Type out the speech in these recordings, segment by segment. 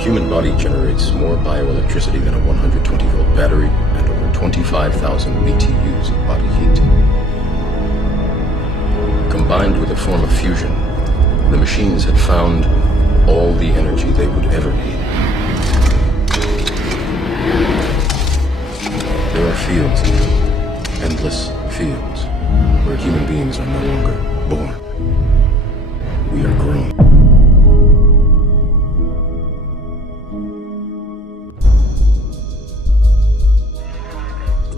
human body generates more bioelectricity than a 120-volt battery and over 25,000 BTUs of body heat. Combined with a form of fusion, the machines had found all the energy they would ever need. There are fields here, endless fields, where human beings are no longer born. We are grown.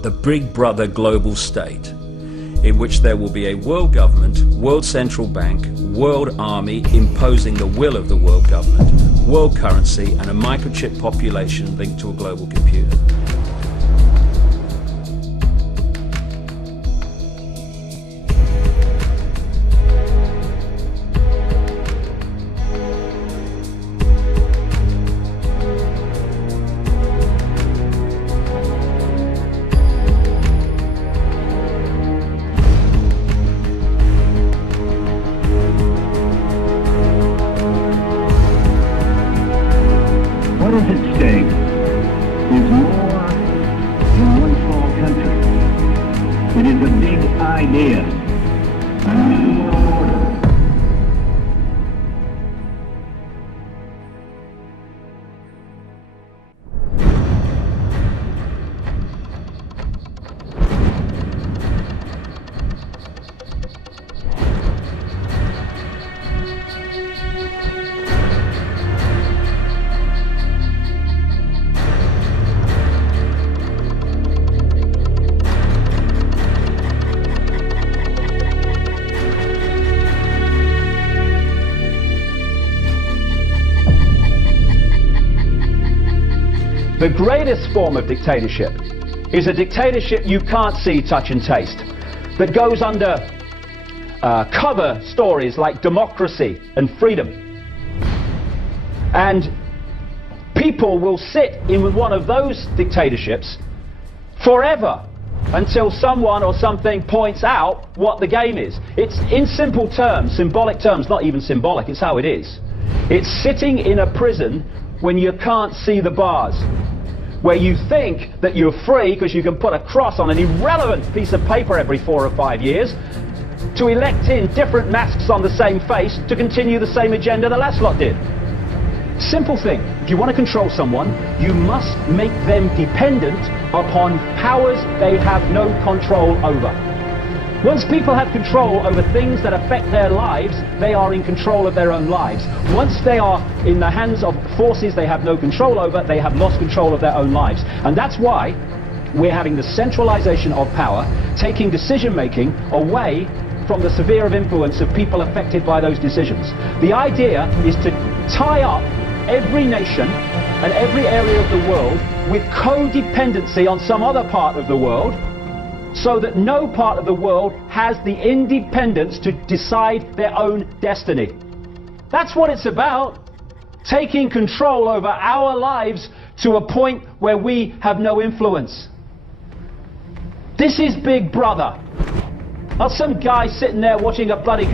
The Big Brother global state, in which there will be a world government, world central bank, world army imposing the will of the world government, world currency, and a microchip population linked to a global computer. What is at stake is more than one small country. It is a big idea, a new world order. The greatest form of dictatorship is a dictatorship you can't see, touch and taste, that goes under cover stories like democracy and freedom. And people will sit in one of those dictatorships forever until someone or something points out what the game is. It's in simple terms, symbolic terms, not even symbolic, it's how it is. It's sitting in a prison when you can't see the bars, where you think that you're free because you can put a cross on an irrelevant piece of paper every 4 or 5 years to elect in different masks on the same face to continue the same agenda the last lot did. Simple thing. If you want to control someone, you must make them dependent upon powers they have no control over. Once people have control over things that affect their lives, they are in control of their own lives. Once they are in the hands of forces they have no control over, they have lost control of their own lives. And that's why we're having the centralization of power, taking decision-making away from the sphere of influence of people affected by those decisions. The idea is to tie up every nation and every area of the world with codependency on some other part of the world, so that no part of the world has the independence to decide their own destiny. That's what it's about. Taking control over our lives to a point where we have no influence. This is Big Brother. Not some guy sitting there watching a bloody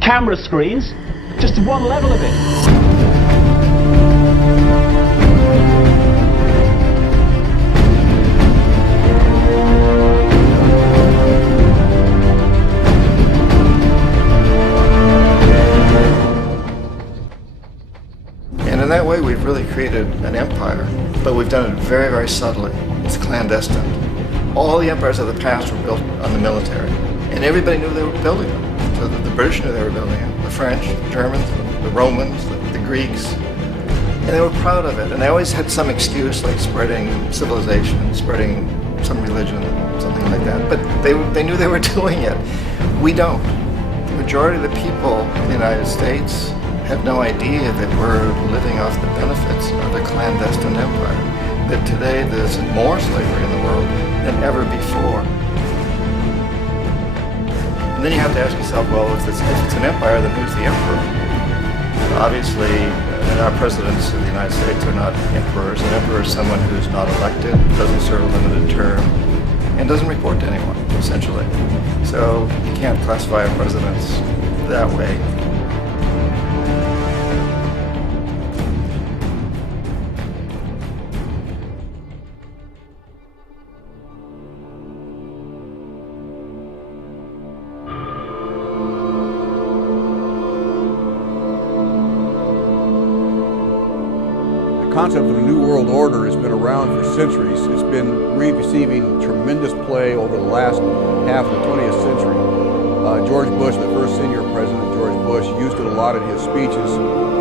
camera screens. Just one level of it. In that way, we've really created an empire, but we've done it very, very subtly. It's clandestine. All the empires of the past were built on the military, and everybody knew they were building them. So the British knew they were building them, the French, the Germans, the Romans, the Greeks, and they were proud of it. And they always had some excuse, like spreading civilization, spreading some religion, something like that. But they knew they were doing it. We don't. The majority of the people in the United States have no idea that we're living off the benefits of a clandestine empire. That today there's more slavery in the world than ever before. And then you have to ask yourself, well, if it's an empire, then who's the emperor? Obviously, our presidents of the United States are not emperors. An emperor is someone who's not elected, doesn't serve a limited term, and doesn't report to anyone, essentially. So you can't classify our presidents that way. concept of a new world order has been around for centuries. It's been receiving tremendous play over the last half of the 20th century. George Bush, the first senior president, George Bush, used it a lot in his speeches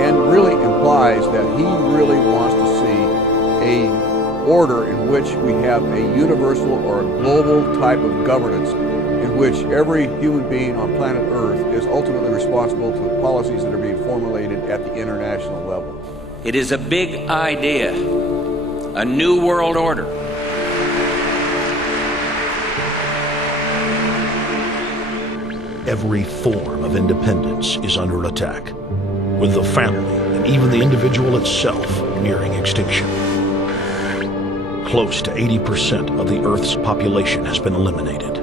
and really implies that he really wants to see a order in which we have a universal or a global type of governance in which every human being on planet Earth is ultimately responsible for the policies that are being formulated at the international level. It is a big idea, a new world order. Every form of independence is under attack, with the family and even the individual itself nearing extinction. Close to 80% of the Earth's population has been eliminated.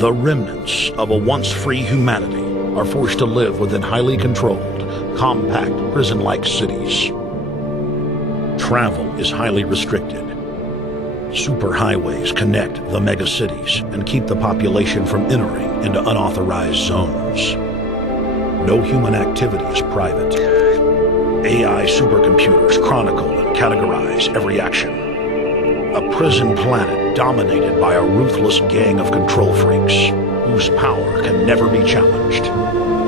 The remnants of a once free humanity are forced to live within highly controlled, compact, prison-like cities. Travel is highly restricted. Superhighways connect the megacities and keep the population from entering into unauthorized zones. No human activity is private. AI supercomputers chronicle and categorize every action. A prison planet dominated by a ruthless gang of control freaks whose power can never be challenged.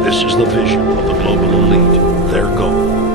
This is the vision of the global elite, their goal.